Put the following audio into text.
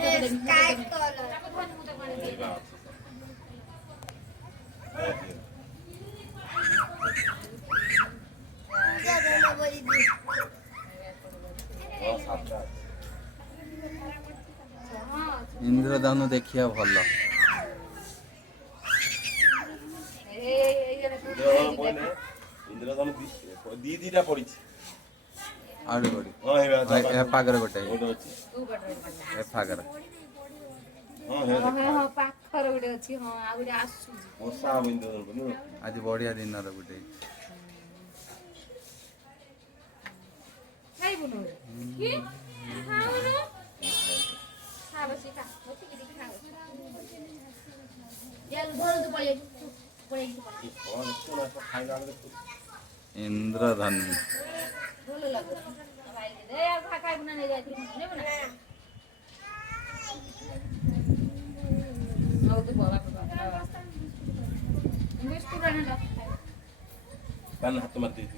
sky colour ज्यादा बोली दी इंद्रधनु देखिया भल इंद्रधनु दी दीटा पड़ी आड़ गोड़ी हां हे ए पागर गोटे गोटे अछि ए पागर हां हे हां पाखर गुडे अछि हां आ गुडे आसु वर्षा इंद्रधनु बनु आज बढ़िया दिन रे गोटे खाइ बुनु की खाउनु खा बसी खा मोती की खा यार धर दो पळे कौन कोना खाइला इंद्रधनु बोल लगो भाई दे यार खा खाइ बुना नहीं जाती ने बुना आओ तो बाबा को इंग्लिश पुराना कान हाथ मार दे